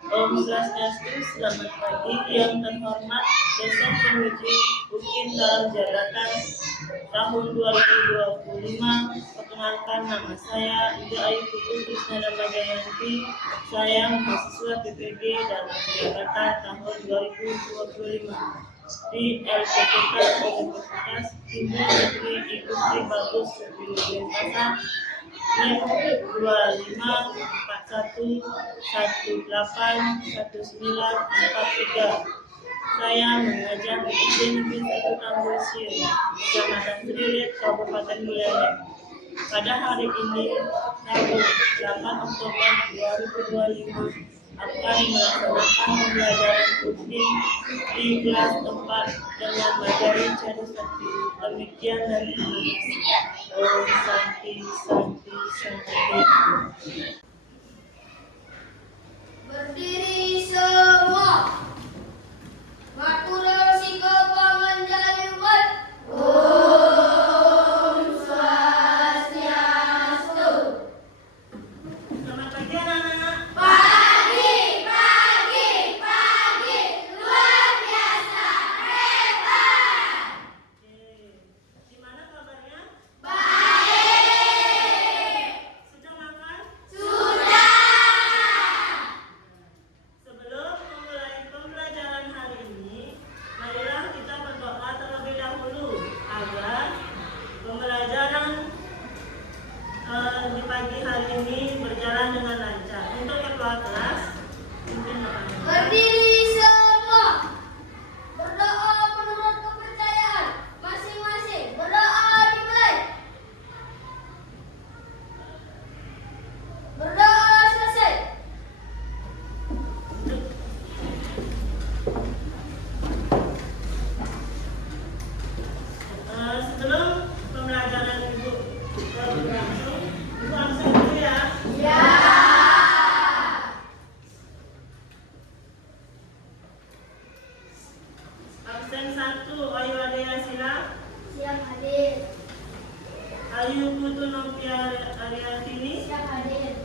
Om Swastiastu, selamat pagi yang terhormat dosen penguji UKIN dalam jabatan tahun 2025. Perkenalkan, nama saya Ida Ayu Putri Krisnadama Jayanti. Saya mahasiswa PPG dalam jabatan tahun 2025 di LPPK Universitas Timur Negeri Industri Bagus Denpasar. NIM 2541181943. Saya mengajar di SD Negeri 1 Tambosiu, Kecamatan Tririt, Kabupaten Buleleng. Pada hari ini, Rabu 8 Oktober 2025, akan melaksanakan pembelajaran UKIN di kelas 4 dengan materi Cari Sakti. Demikian dan terima kasih. Om Santi Santi Santi. Berdiri semua. Matur siko panganjaliwan. Om Swastiastu. Selamat pagi anak-anak. Pagi. Luar biasa hebat. Gimana kabarnya? Baik. Sudah makan? Sudah. Sebelum memulai pembelajaran hari ini, marilah kita berdoa terlebih dahulu agar pembelajaran di pagi hari ini berjalan dengan lancar. Untuk ketua kelas, pimpin Bapak. Berdiri semua. Berdoa menurut kepercayaan masing-masing. Berdoa dimulai. Berdoa selesai. Sebelum pembelajaran Ibu berlangsung, Ibu absen dulu ya. Ya. Absen 1, Ayu Adea Sila, Siap hadir. Ayu Putu Novia Ariatini, Siap hadir.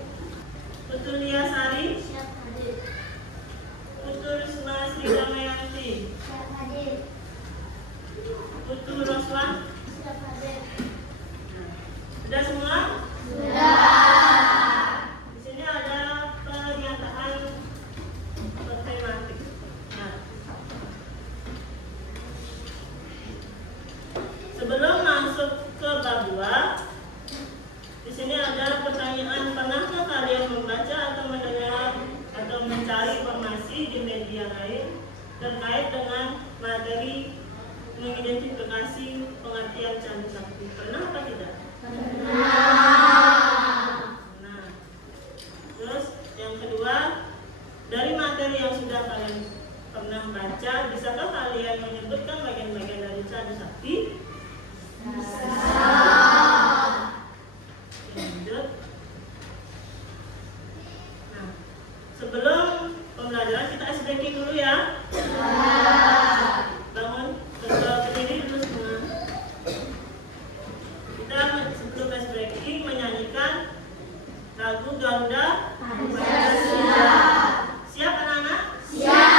Putu Lia Sari, Siap hadir. Putu Risma Sri Damayanti, Siap hadir. Putu Roswan. Siap hadir. Sudah semua? Sudah. Di sini ada pernyataan tematik. Nah, sebelum masuk ke bab 2, di sini ada pertanyaan, pernahkah kalian membaca atau mendengar atau mencari informasi di media lain terkait dengan materi mengidentifikasi pengertian Candi Sakti? Pernah apa tidak? Nah, terus yang kedua, dari materi yang sudah kalian pernah baca, bisakah kalian menyebutkan bagian-bagian dari Candi Sakti? Lanjut. Nah, sebelum pembelajaran kita ice breaking dulu ya. Bangun, berdiri dulu semua. Kita sebelum ice breaking menyanyikan lagu Garuda Pancasila. Siap anak-anak? Siap.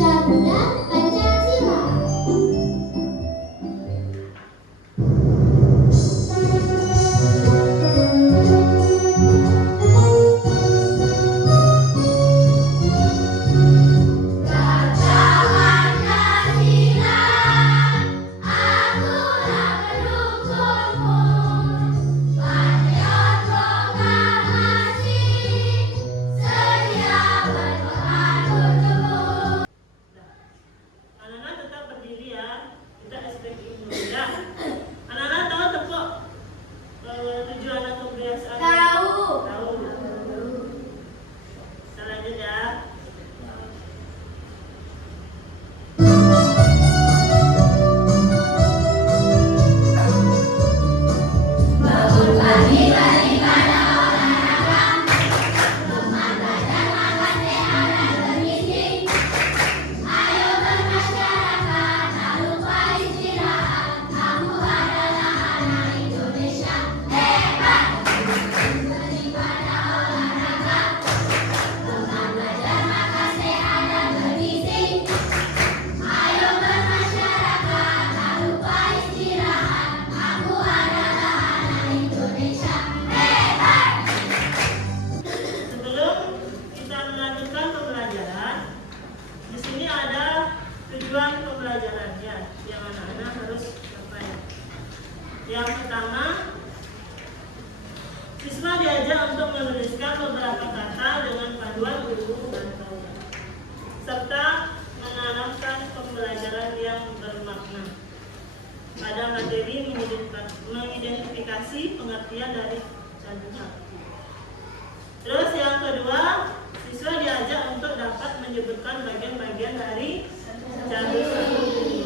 Garuda Pancasila. Yang pertama, siswa diajak untuk menuliskan beberapa kata dengan paduan huruf dan kata, serta menanamkan pembelajaran yang bermakna pada materi mengidentifikasi pengertian dari candu sakti. Terus yang kedua, siswa diajak untuk dapat menyebutkan bagian-bagian dari candu sakti.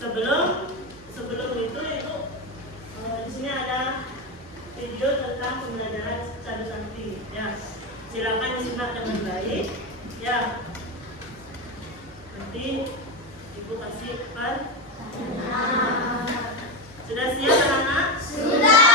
Sebelum itu di sini ada video tentang pembelajaran candu sakti. Ya, silakan disimak dengan baik. Ya, nanti ibu kasih depan. Sudah siap anak-anak? Sudah.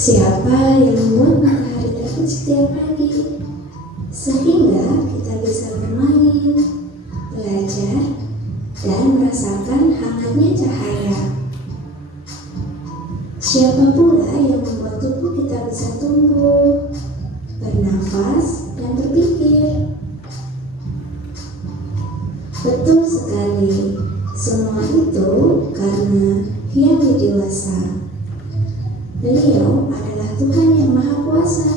Siapa yang membuat matahari terbit setiap pagi, sehingga kita bisa bermain, belajar, dan merasakan hangatnya cahaya? Siapa pula yang membuat tubuh kita bisa tumbuh, bernafas, dan berpikir? Betul sekali, semua itu karena Hyang Widiwasa. Beliau adalah Tuhan yang Maha Kuasa,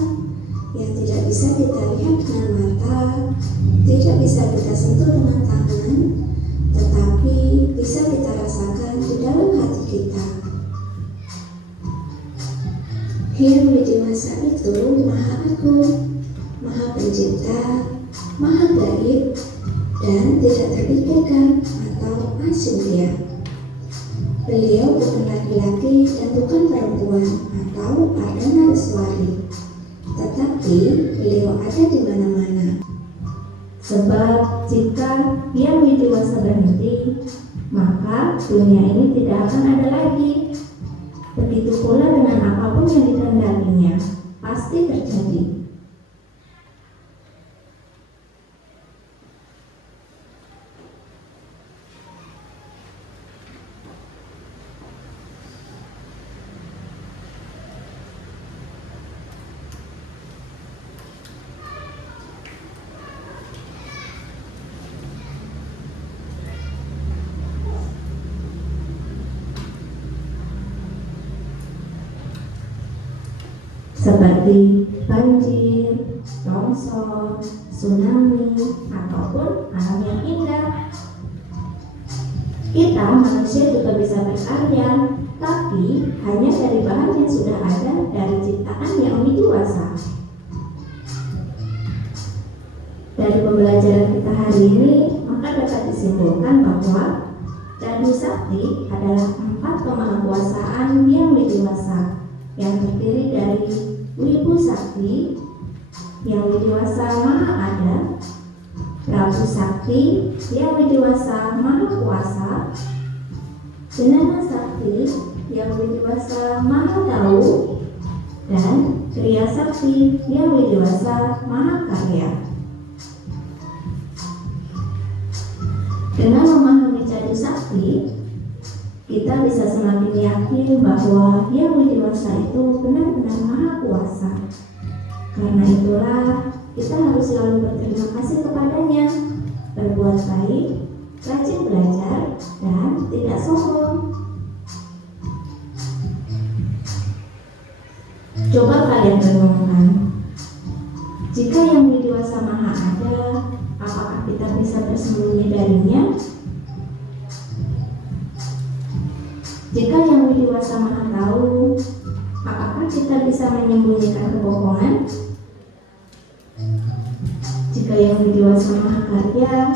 yang tidak bisa kita lihat dengan mata, tidak bisa kita sentuh dengan tangan, tetapi bisa kita rasakan di dalam hati kita. Hyang Widiwasa itu Maha Agung, Maha Pencipta, Maha Gaib, dan tidak terpikirkan atau asintia. Beliau bukan laki-laki dan bukan perempuan atau Ardhanareswari, tetapi beliau ada di mana-mana. Sebab jika Hyang Widiwasa berhenti, maka dunia ini tidak akan ada lagi. Begitu pula dengan apapun yang dikehendakinya, pasti terjadi. Seperti banjir, longsor, tsunami, ataupun alam yang indah. Kita manusia juga bisa berkarya, tapi hanya dari bahan yang sudah ada dari ciptaan Yang Widiwasa. Dari pembelajaran kita hari ini, maka dapat disimpulkan bahwa candu sakti adalah 4 kemahakuasaan Yang Widiwasa yang terdiri dari Wibu Sakti, Yang Widiwasa Maha Ada, Prabu Sakti, Yang Widiwasa Maha Kuasa, Jenana Sakti, Yang Widiwasa Maha Tahu, dan Kriya Sakti, Yang Widiwasa Maha Karya. Dengan memahami candu sakti, kita bisa semakin yakin bahwa Yang Widiwasa itu benar-benar Maha Kuasa. Karena itulah kita harus selalu berterima kasih kepadanya, berbuat baik, rajin belajar, dan tidak sombong. Coba kalian renungkan, jika Yang Widiwasa Maha Ada, apakah kita bisa bersembunyi darinya? Jika Yang Widiwasa Maha Tahu, apakah kita bisa menyembunyikan kebohongan? Jika Yang Widiwasa Maha Karya,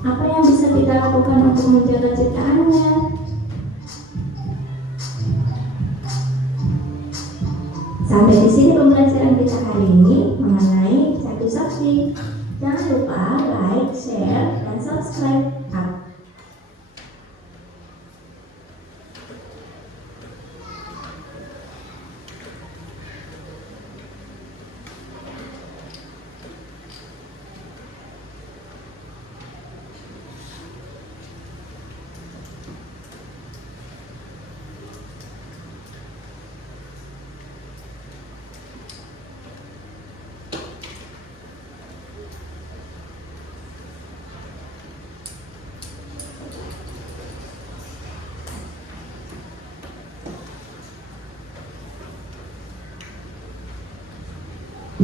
apa yang bisa kita lakukan untuk menjaga ciptaannya? Sampai di sini pembelajaran kita hari ini mengenai candu sakti. Jangan lupa like, share, dan subscribe.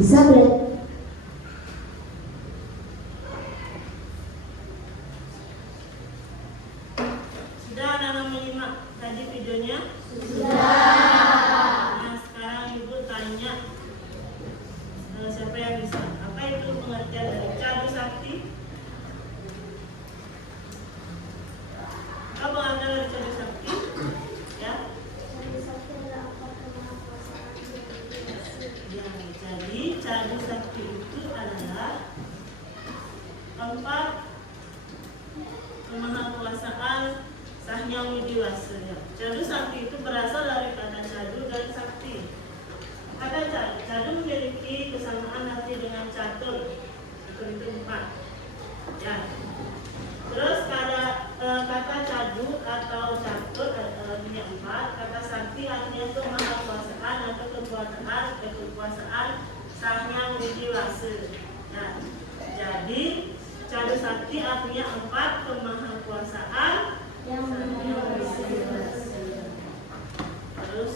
Bisa break. Sudah anak-anak menyimak tadi videonya? Nah, sekarang Ibu tanya siapa yang bisa? Apa itu pengertian dari cadu sakti? Apa pengertian dari cadu sakti? Ya. Ya, jadi cadu sakti itu adalah tempat kemahakuasaan Sang Hyang Widiwasa. Cadu sakti itu berasal dari kata cadu dan sakti. Kata cadu memiliki kesamaan arti dengan catur, itu 4. Ya. Terus kata cadu atau catur artinya 4. Kata sakti artinya kemahakuasaan atau kekuasaan Sang Hyang Widiwasa. Nah, jadi cadu sakti artinya 4, kemahakuasaan Yang Sang Hyang Widiwasa. Terus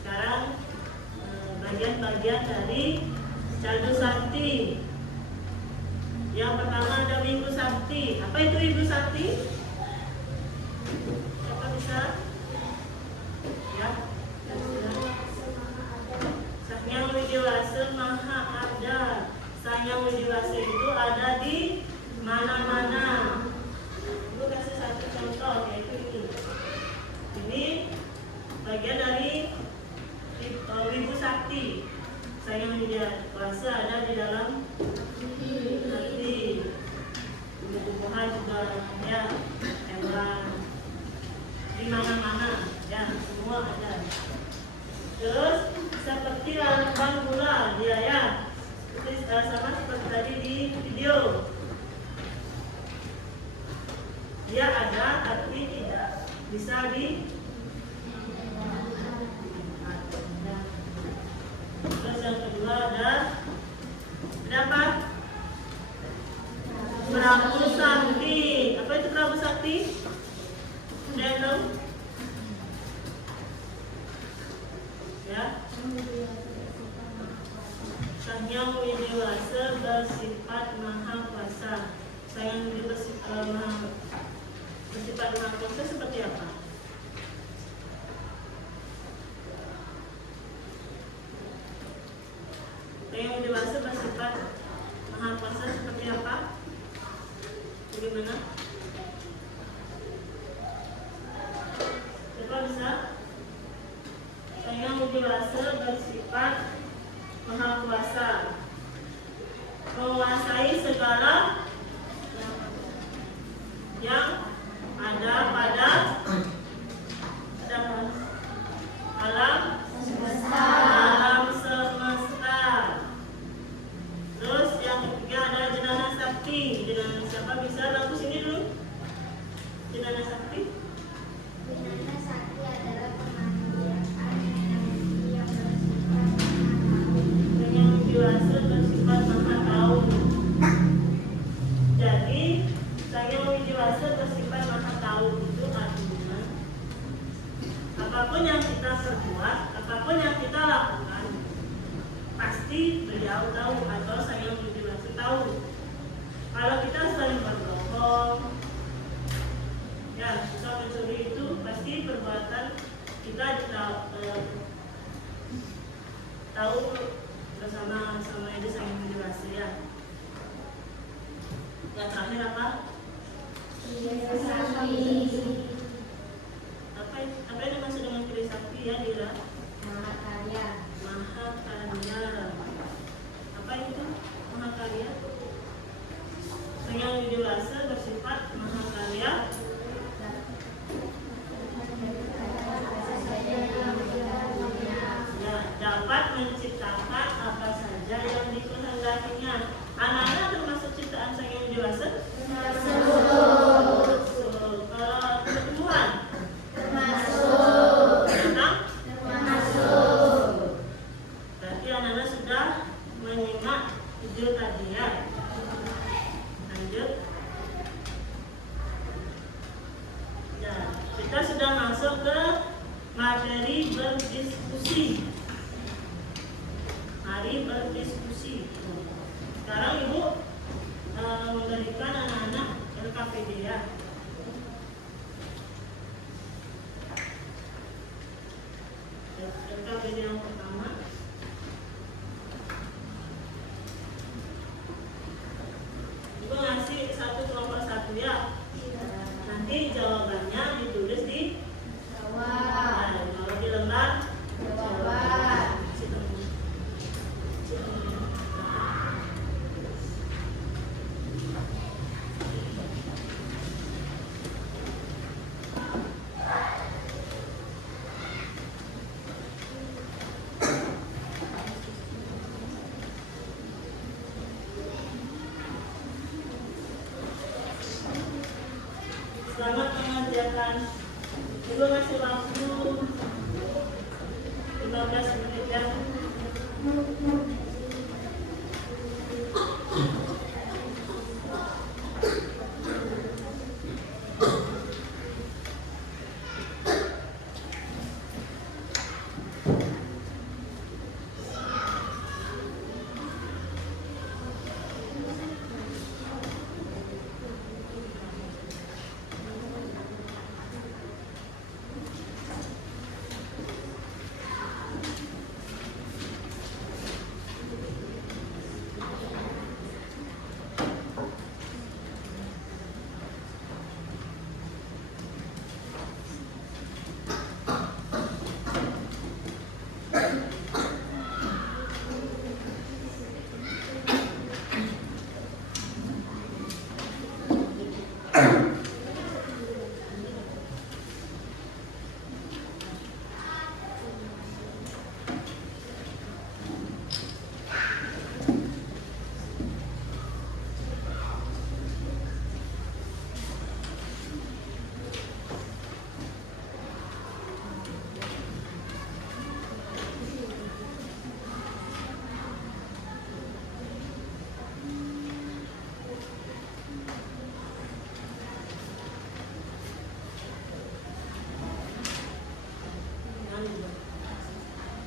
sekarang bagian-bagian dari cadu sakti. Yang pertama ada Wibu Sakti. Apa itu Wibu Sakti? Siapa bisa? Ya. Sang Hyang Widiwasa Maha Ada. Sang Hyang Widiwasa itu ada di mana-mana. Ibu kasih satu contoh, yaitu ini. Ini bagian dari Wibu Sakti. Sang Hyang Widiwasa ada di dalam hati. Tumbuhan juga ya, hewan di mana-mana ya, semua ada. Terus seperti lambang gula dia ya, seperti sama seperti tadi di video. Dia ada tapi tidak bisa di. Terus yang kedua ada berapa? Prabu Sakti. Apa itu Prabu Sakti? Ada yang tahu? Ya. Sang Hyang Widiwasa bersifat maha kuasa. Sang Hyang Widiwasa bersifat maha kuasa seperti apa? Sang Hyang Widiwasa bersifat maha kuasa seperti apa? Bagaimana? Siapa bisa? Sang Hyang Widiwasa bersifat maha kuasa, menguasai segala yang ada pada alam semesta. Terus yang ketiga ada Jenana Sakti. Jenana siapa bisa langsung sini dulu? Jenana Sakti. Jenana Sakti adalah kemanusiaan yang bersifat Yang Widiwasa bersifat maha tahu. Jadi Sang Hyang Widiwasa bersifat maha tahu itu artinya apapun yang kita perbuat, apapun yang kita lakukan, pasti beliau tahu atau Sang Hyang Widiwasa tahu. Kalau kita sering berbohong, ya kita mencuri itu pasti perbuatan kita tahu bersama itu Sang Hyang Widiwasa ya. Yang terakhir apa? Apa yang dimaksud dengan Kiri Sakti ya Dira? Mahakarya. Mahakarya. Apa itu mahakarya? Sang Hyang Widiwasa bersifat mahakarya. Ya, dapat menciptakan apa saja yang dikehendakinya. Anak-anak termasuk ciptaan Sang Hyang Widiwasa? Termasuk. Kalau tumbuhan? Termasuk. Binatang? Termasuk. Berarti anak-anak sudah menyimak video tadi ya. Lanjut. Ya, kita sudah masuk ke materi berdiskusi. lagi berdiskusi. Sekarang Ibu memberikan anak-anak LKPD ya. LKPD yang pertama. Ibu ngasih 1 kelompok 1 ya. Nanti jawabannya ditulis di Jawab. kalau di lembar Jawaban. Selamat mengerjakan. Ibu ngasih waktu 15 menit ya.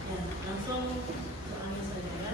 Ya, langsung soalnya saja ya.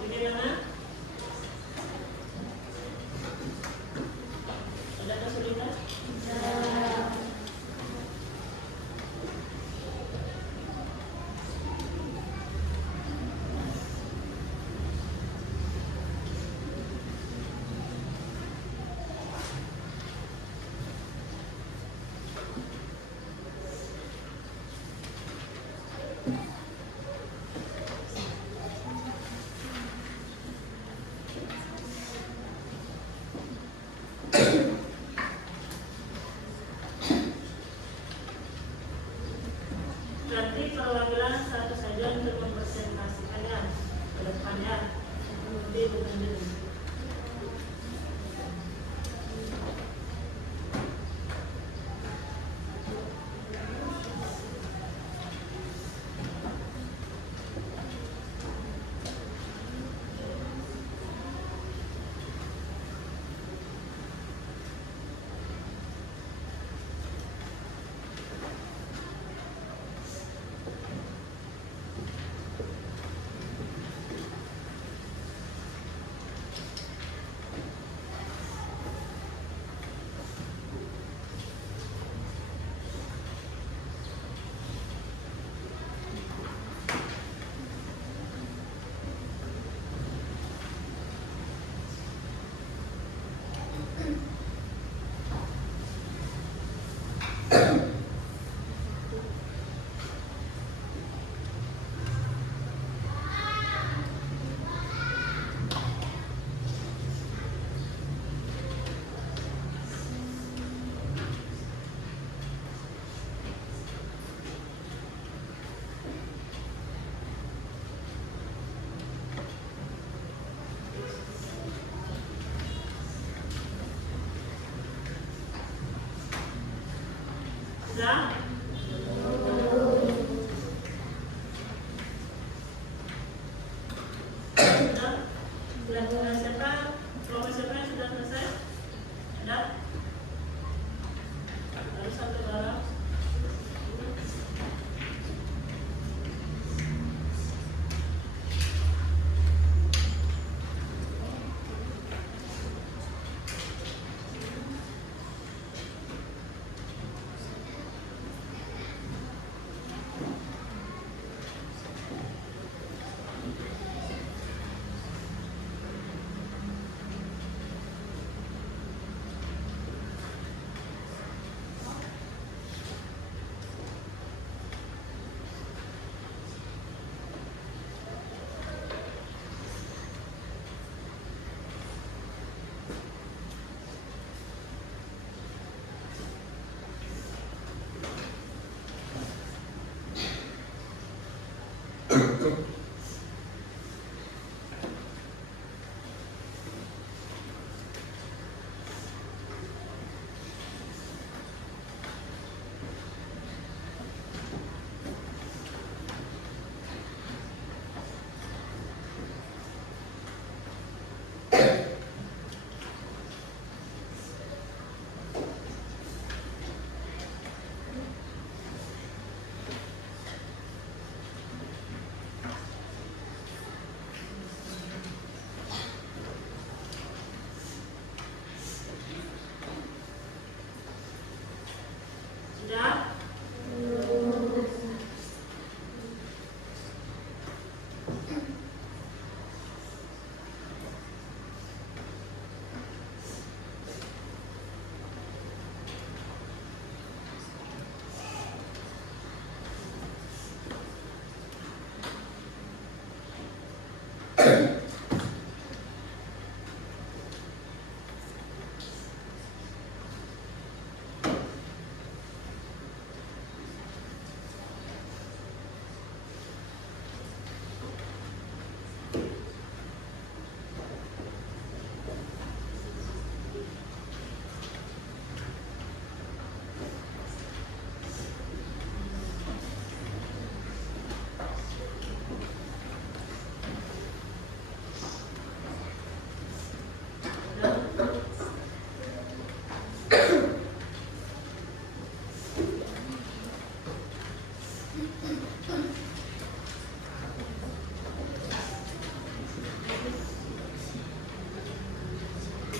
Bagaimana? Ada kesulitan? Sudah? Sudah? Sudah siapa? Kelompok siapa yang sudah selesai? Ada? Harus satu barang. Sudah?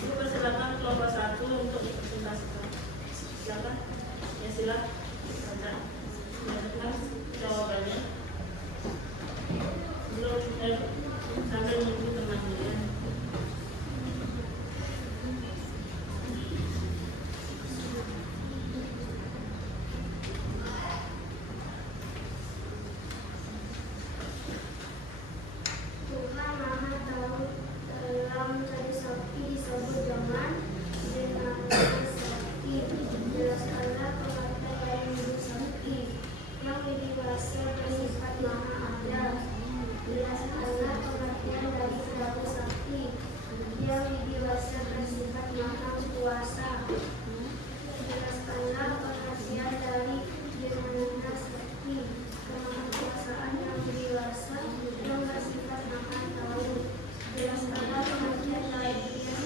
Ibu persilakan kelompok 1 untuk dipresentasikan. Silakan. Ya silakan. Ada. Silakan jawabannya. Belum sampai nunggu teman-teman. Tuhan Maha Tahu dalam tadi sakti disebut dengan sakti. Jelaskanlah pengertian dari hidup sakti yang widiwasa bersifat maha adil. Jelaskanlah pengertian dari prabu sakti yang widiwasa bersifat maha kuasa. Jelaskanlah pengertian dari jenana sakti kemahakuasaan yang widiwasa yang bersifat maha tahu. Jelaskanlah pengertian dari dia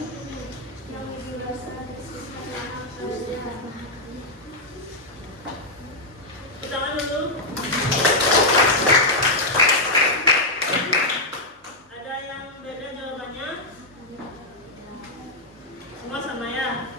yang widiwasa bersifat maha kuasa. Tangan dulu. Ada yang beda jawabannya? Semua sama ya?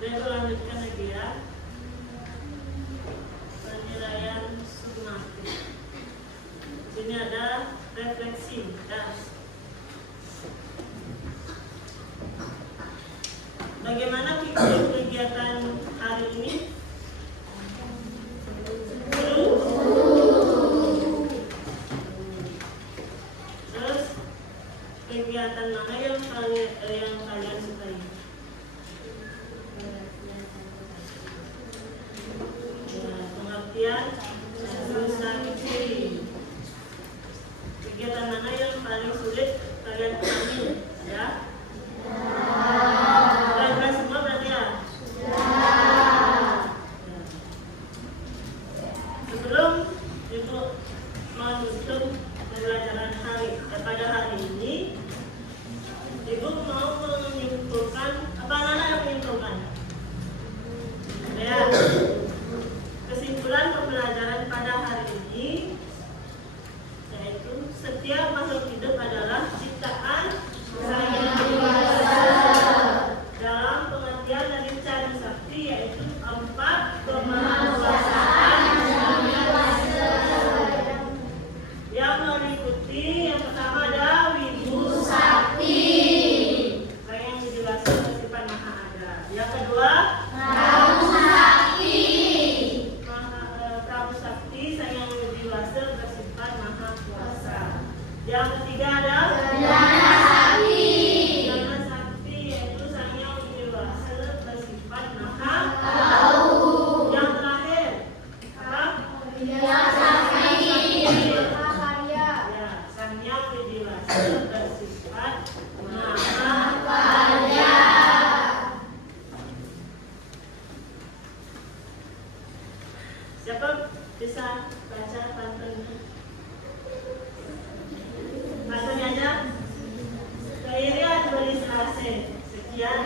Saya lanjutkan lagi ya. Penilaian summatif. Sini ada refleksi. Ya. Bagaimana kegiatan hari ini? Seru? untuk pembelajaran pada hari ini, Ibu mau menyimpulkan apa Nana yang menyimpulkan? Ya, kesimpulan pembelajaran pada hari ini yaitu setiap makhluk hidup adalah ciptaan Sang Yang Dewasa. Dalam pengertian dari Cari Sakti yaitu 4 kemahakuasaan Sang Yang Dewasa yang meliputi yang pertama ada Wibu Sakti, Sang Yang Dewasa bersifat maha ada. Yang kedua Prabu Sakti, Prabu Sakti Sang Yang Dewasa bersifat maha kuasa. Yang ketiga ada Jana Sakti, Jana Sakti yaitu Sang Yang Dewasa bersifat maha tahu. Yang terakhir apa? Yang Sakti, ya, Sang Yang Dewasa bersifat maha kaya. Siapa bisa baca pantunnya? Pantunnya aja. Keirian belis AC. Sekian.